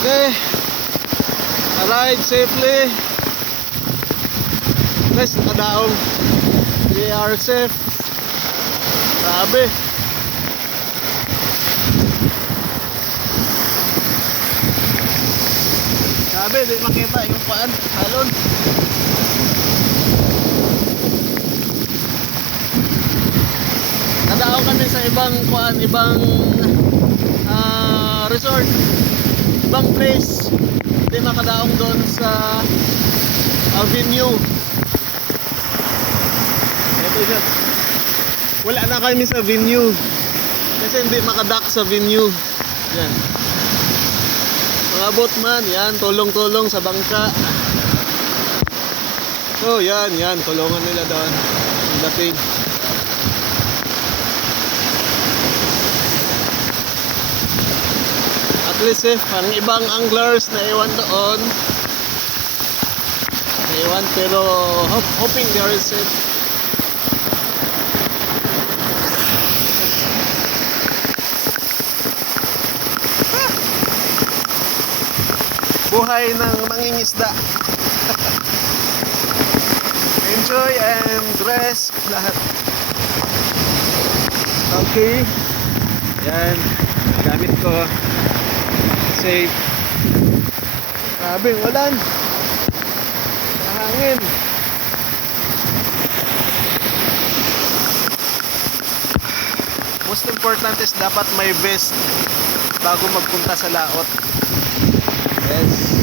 Okay, arrive safely. Guys, nakadaong. We are safe. Grabe. Grabe, di makita yung paan, halon. Nadao kami sa ibang kuan, ibang resort, ibang place. Hindi makadaong doon sa venue. Ito siya. Wala na kami sa venue kasi hindi makadak sa venue. Yan. Mga boatman, yan, tulong-tulong sa bangka. So, yan, tulungan nila doon. Ang dating. At least parang ibang anglers na iwan doon. Naiwan, pero hoping they are safe. Buhay ng mangingisda. Enjoy and rest lahat. Okay. Yan. Gamit ko. Safe. Grabe, walan. Hangin. Most important is dapat may vest bago magpunta sa laot. Yes.